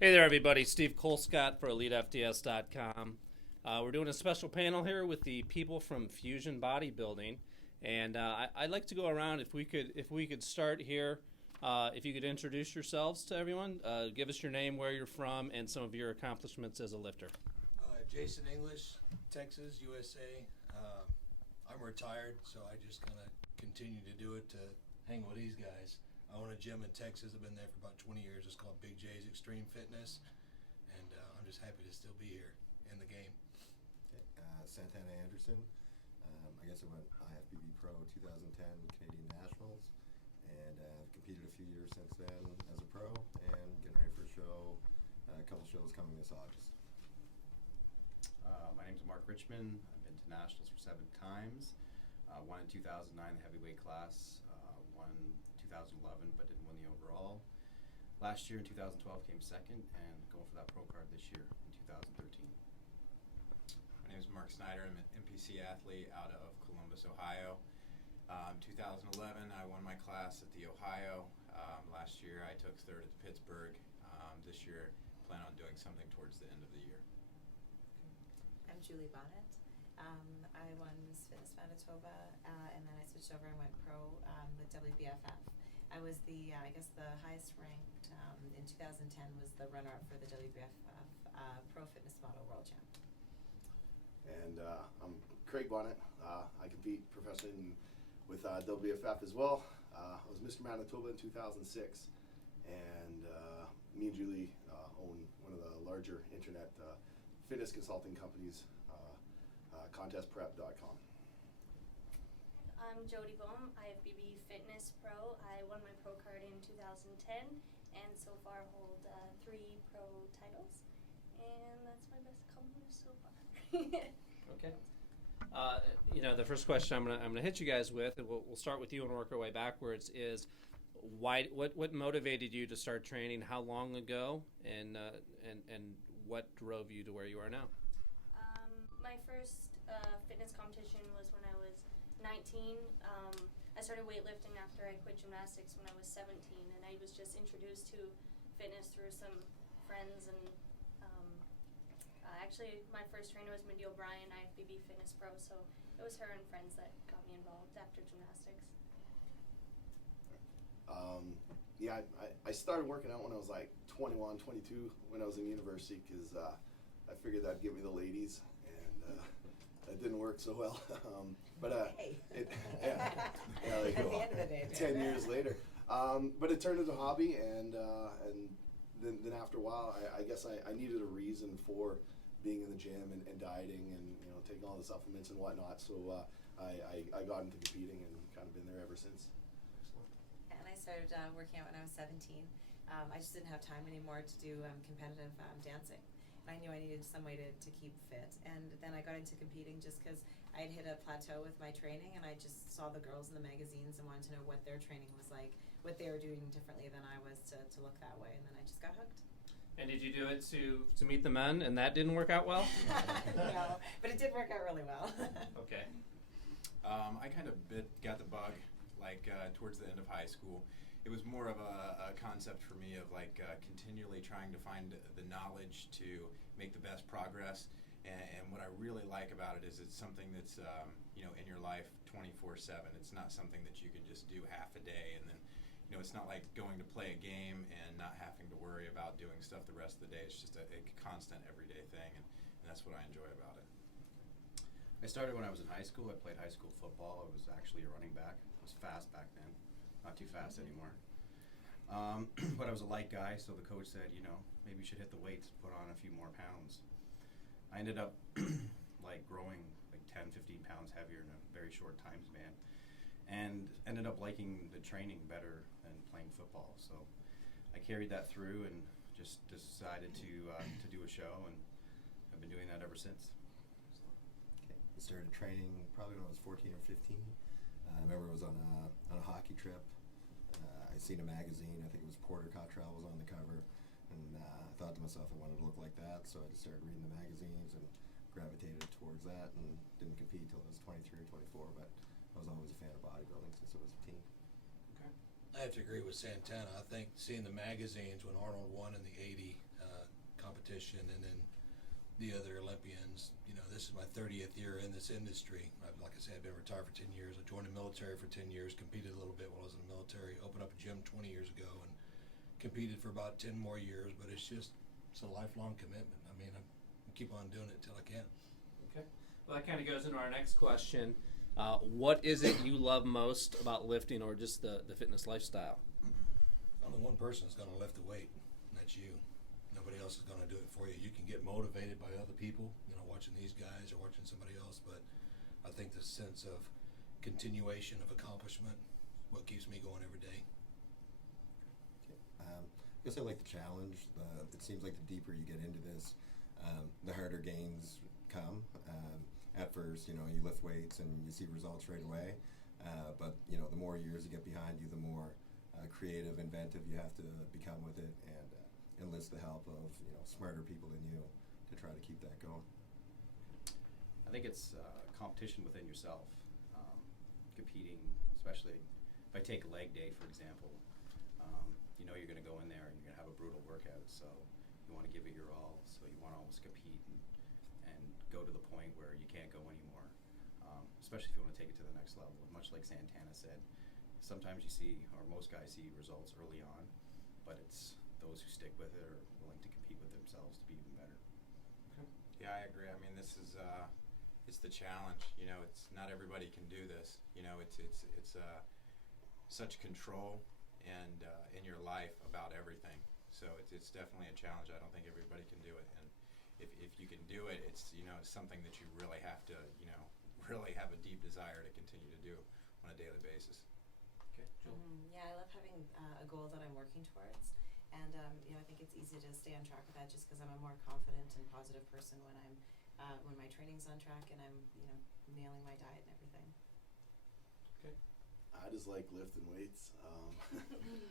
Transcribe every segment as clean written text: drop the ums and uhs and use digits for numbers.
Hey there, everybody. Steve Colescott for elitefts.com. We're doing a special panel here with the people from FUSION Bodybuilding, and I'd like to go around. If we could start here. If you could introduce yourselves to everyone, give us your name, where you're from, and some of your accomplishments as a lifter. Jason English, Texas, USA. I'm retired, so I just kind of continue to do it to hang with these guys. I own a gym in Texas. I've been there for about 20 years. It's called Big J's Extreme Fitness, and I'm just happy to still be here in the game. Santana Anderson. I guess I went IFBB Pro 2010 Canadian Nationals, and I've competed a few years since then as a pro, and getting ready for a show, a couple shows coming this August. My name's Richman. I've been to nationals for 7 times. Won in 2009 the heavyweight class, won 2011 but didn't win the overall. Last year in 2012 came second, and going for that pro card this year in 2013. My name is Snyder. I'm an NPC athlete out of Columbus, Ohio. 2011 I won my class at the Ohio. Last year I took third at the Pittsburgh. This year plan on doing something towards the end of the year. I'm Julie Bonnett. I won Miss Fitness Manitoba, and then I switched over and went pro with WBFF. I was the highest ranked in 2010 was the runner-up for the WBFF Pro Fitness Model World Champ. And I'm Craig Bonnett. I compete professionally with WBFF as well. I was Mr. Manitoba in 2006, and me and Julie own one of the larger internet fitness consulting companies, contestprep.com. I'm Jodi Boam, IFBB Fitness Pro. I won my pro card in 2010 and so far hold 3 pro titles, and that's my best accomplishment so far. Okay. The first question I'm gonna hit you guys with, and we'll start with you and work our way backwards. Is what motivated you to start training? How long ago? And what drove you to where you are now? My first fitness competition was when I was 19. I started weightlifting after I quit gymnastics when I was 17, and I was just introduced to fitness through some friends. And actually, my first trainer was Mindy O'Brien, IFBB Fitness Pro, so it was her and friends that got me involved after gymnastics. I started working out when I was like 21, 22 when I was in university, because I figured that'd get me the ladies, and that didn't work so well. Like At the end of the day, 10 years later. But it turned into a hobby, and then after a while, I guess I needed a reason for being in the gym and dieting and taking all the supplements and whatnot. So I got into competing and kind of been there ever since. And I started working out when I was 17. I just didn't have time anymore to do competitive dancing. I knew I needed some way to keep fit, and then I got into competing just because I had hit a plateau with my training, and I just saw the girls in the magazines and wanted to know what their training was like, what they were doing differently than I was to look that way, and then I just got hooked. And did you do it to meet the men, and that didn't work out well? No, but it did work out really well. Okay. I kind of got the bug towards the end of high school. It was more of a concept for me of continually trying to find the knowledge to make the best progress. And what I really like about it is it's something that's in your life 24/7. It's not something that you can just do half a day, and then it's not like going to play a game and not having to worry about doing stuff the rest of the day. It's just a constant everyday thing, and that's what I enjoy about it. I started when I was in high school. I played high school football. I was actually a running back. I was fast back then. Not too fast anymore. But I was a light guy, so the coach said, maybe you should hit the weights, put on a few more pounds. I ended up growing 10, 15 pounds heavier in a very short time span, and ended up liking the training better than playing football. So I carried that through and just decided to do a show, and I've been doing that ever since. I started training probably when I was 14 or 15. I remember I was on a hockey trip. I seen a magazine. I think it was Porter Cottrell was on the cover, and I thought to myself I wanted to look like that. So I just started reading the magazines and gravitated towards that, and didn't compete until I was 23 or 24. But I was always a fan of bodybuilding since I was a teen. I have to agree with Santana. I think seeing the magazines when Arnold won in the 80, competition, and then the other Olympians. You know, this is my 30th year in this industry. Like I said, I've been retired for 10 years. I joined the military for 10 years, competed a little bit while I was in the military, opened up a gym 20 years ago, and competed for about 10 more years. But it's a lifelong commitment. I mean, I keep on doing it until I can. Okay. Well, that kind of goes into our next question. What is it you love most about lifting, or just the fitness lifestyle? Only one person is going to lift the weight, and that's you. Nobody else is going to do it for you. You can get motivated by other people, you know, watching these guys or watching somebody else, but I think the sense of continuation of accomplishment, what keeps me going every day. I guess I like the challenge. It seems like the deeper you get into this, the harder gains come. At first, you know, you lift weights and you see results right away, but, you know, the more years you get behind you, the more creative, inventive you have to become with it, and enlist the help of, you know, smarter people than you to try to keep that going. I think it's competition within yourself. Competing, especially if I take a leg day, for example, you know you're going to go in there and you're going to have a brutal workout, so you want to give it your all, so you want to always compete and go to the point where you can't go anymore, especially if you want to take it to the next level. Much like Santana said, sometimes you see, or most guys see results early on, but it's those who stick with it are willing to compete with themselves to be even better. Okay. Yeah, I agree. I mean, this is it's the challenge. You know, it's not everybody can do this. You know, it's such control and in your life about everything. So it's definitely a challenge. I don't think everybody can do it. And if you can do it, it's, you know, it's something that you really have to, you know, really have a deep desire to continue to do on a daily basis. Okay, Joel. Yeah, I love having a goal that I'm working towards, and you know, I think it's easy to stay on track with that just because I'm a more confident and positive person when when my training's on track and I'm, you know, nailing my diet and everything. Okay. I just like lifting weights.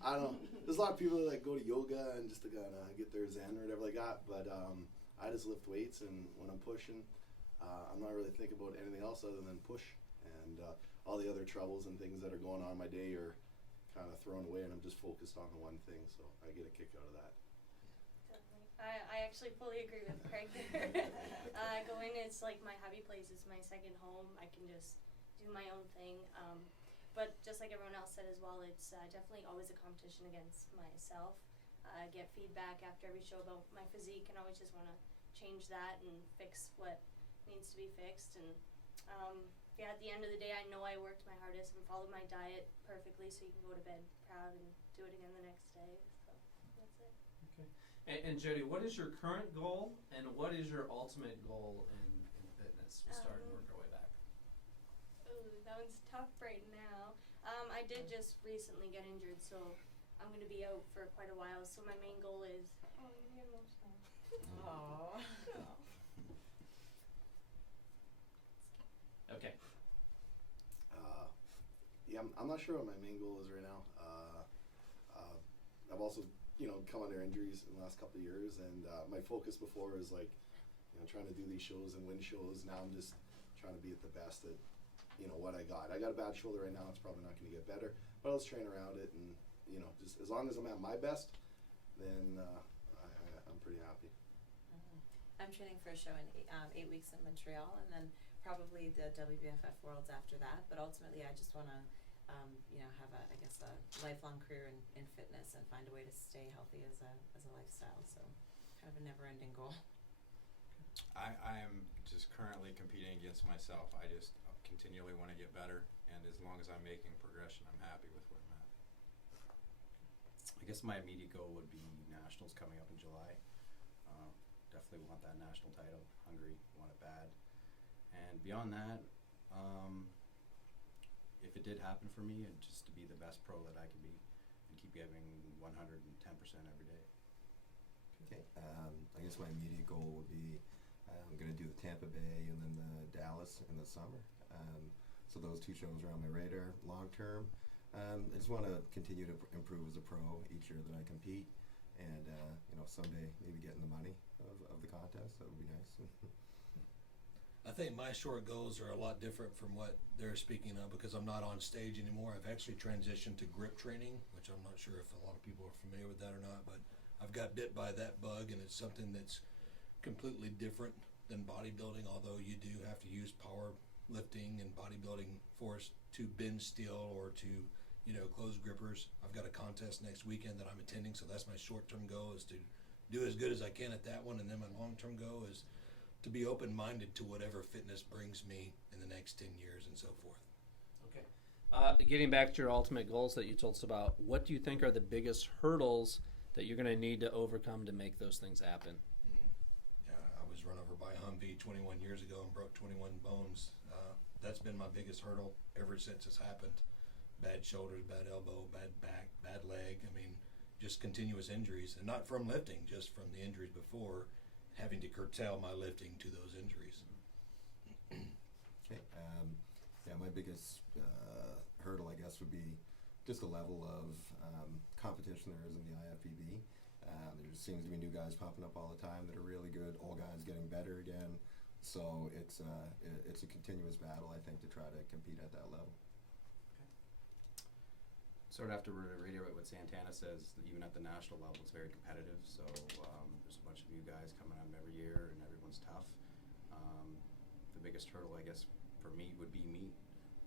I don't know. There's a lot of people that go to yoga and just to kind of get their zen or whatever like that, but I just lift weights, and when I'm pushing, I'm not really thinking about anything else other than push, and all the other troubles and things that are going on in my day are kind of thrown away, and I'm just focused on the one thing, so I get a kick out of that. Definitely. I actually fully agree with Craig there. Going, it's like my hobby place is my second home. I can just do my own thing. But just like everyone else said as well, it's definitely always a competition against myself. I get feedback after every show about my physique, and I always just want to change that and fix what needs to be fixed. And yeah, at the end of the day, I know I worked my hardest and followed my diet perfectly, so you can go to bed proud and do it again the next day. So that's it. Okay. And Jodi, what is your current goal, and what is your ultimate goal in fitness? We'll start and work our way back. Ooh, that one's tough right now. I did just recently get injured, so I'm going to be out for quite a while. So my main goal is... Oh, you're getting emotional. Aww. Okay. Yeah, I'm not sure what my main goal is right now. I've also, you know, come under injuries in the last couple of years, and my focus before is like, you know, trying to do these shows and win shows. Now I'm just trying to be at the best at, you know, what I got. I got a bad shoulder right now. It's probably not going to get better, but I'll just train around it, and, you know, just as long as I'm at my best, then I'm pretty happy. I'm training for a show in 8 weeks in Montreal, and then probably the WBFF Worlds after that. But ultimately, I just want to, you know, have a lifelong career in fitness and find a way to stay healthy as a lifestyle. So, kind of a never-ending goal. I am just currently competing against myself. I just continually want to get better, and as long as I'm making progression, I'm happy with where I'm at. I guess my immediate goal would be nationals coming up in July. Definitely want that national title. Hungry, want it bad. And beyond that, if it did happen for me, and just to be the best pro that I can be and keep giving 110% every day. Okay. I guess my immediate goal would be I'm going to do the Tampa Bay and then the Dallas in the summer. So those two shows are on my radar long term. I just want to continue to improve as a pro each year that I compete, and you know, someday maybe getting the money of the contest. That would be nice. I think my short goals are a lot different from what they're speaking of, because I'm not on stage anymore. I've actually transitioned to grip training, which I'm not sure if a lot of people are familiar with that or not, but I've got bit by that bug, and it's something that's completely different than bodybuilding, although you do have to use power lifting and bodybuilding force to bend steel or to, close grippers. I've got a contest next weekend that I'm attending, so that's my short-term goal, is to do as good as I can at that one, and then my long-term goal is to be open-minded to whatever fitness brings me in the next 10 years and so forth. Okay. Getting back to your ultimate goals that you told us about, what do you think are the biggest hurdles that you're going to need to overcome to make those things happen? I was run over by a Humvee 21 years ago and broke 21 bones. That's been my biggest hurdle ever since it's happened. Bad shoulders, bad elbow, bad back, bad leg. I mean, just continuous injuries, and not from lifting, just from the injuries before, having to curtail my lifting to those injuries. Okay. My biggest hurdle, I guess, would be just the level of competition there is in the IFBB. There just seems to be new guys popping up all the time that are really good, old guys getting better again. So it's a continuous battle, I think, to try to compete at that level. Sort of have to reiterate what Santana says, that even at the national level it's very competitive, so there's a bunch of new guys coming on every year and everyone's tough. The biggest hurdle, I guess, for me would be me,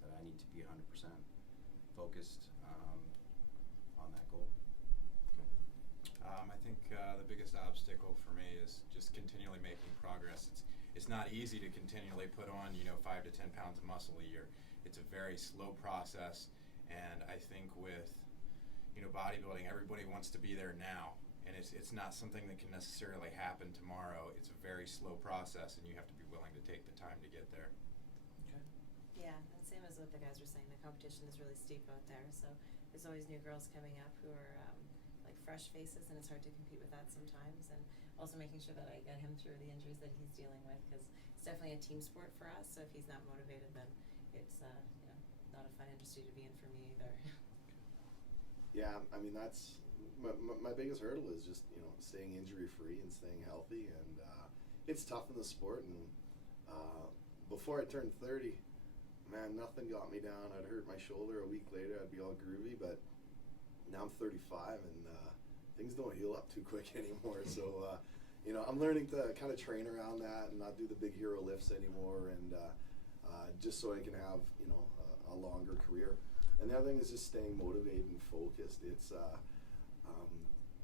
that I need to be 100% focused on that goal. I think the biggest obstacle for me is just continually making progress. It's not easy to continually put on 5 to 10 pounds of muscle a year. It's a very slow process. And I think with, bodybuilding, everybody wants to be there now. And it's not something that can necessarily happen tomorrow. It's a very slow process, and you have to be willing to take the time to get there. Okay. Yeah, and same as what the guys were saying, the competition is really steep out there. So there's always new girls coming up who are like fresh faces, and it's hard to compete with that sometimes. And also making sure that I get him through the injuries that he's dealing with, because it's definitely a team sport for us. So if he's not motivated, then it's not a fun industry to be in for me either. Yeah, I mean, that's my biggest hurdle is just staying injury free and staying healthy, and it's tough in the sport. And before I turned 30, man, nothing got me down. I'd hurt my shoulder. A week later, I'd be all groovy. But now I'm 35, and things don't heal up too quick anymore. So I'm learning to kind of train around that and not do the big hero lifts anymore, and just so I can have a longer career. And the other thing is just staying motivated and focused. It's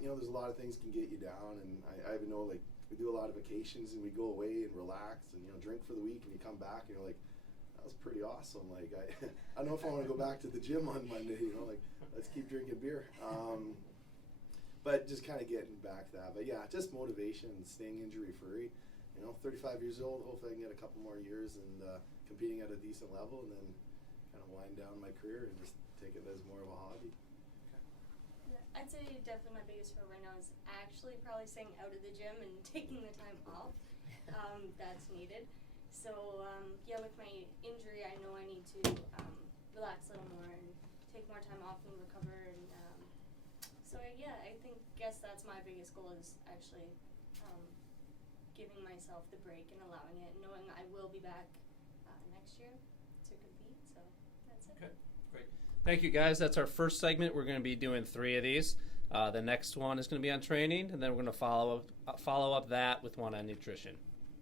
there's a lot of things can get you down, and I even know, like, we do a lot of vacations and we go away and relax and drink for the week, and you come back and you're like, that was pretty awesome. Like, I don't know if I want to go back to the gym on Monday, like, let's keep drinking beer. But just kind of getting back to that. But yeah, just motivation and staying injury free. 35 years old, hopefully I can get a couple more years and competing at a decent level, and then kind of wind down my career and just take it as more of a hobby. Yeah, I'd say definitely my biggest hurdle right now is actually probably staying out of the gym and taking the time off that's needed. So with my injury, I know I need to relax a little more and take more time off and recover. And I guess that's my biggest goal, is actually giving myself the break and allowing it, knowing I will be back next year to compete. So that's it. Okay, great. Thank you, guys. That's our first segment. We're going to be doing 3 of these. The next one is going to be on training, and then we're going to follow up that with one on nutrition.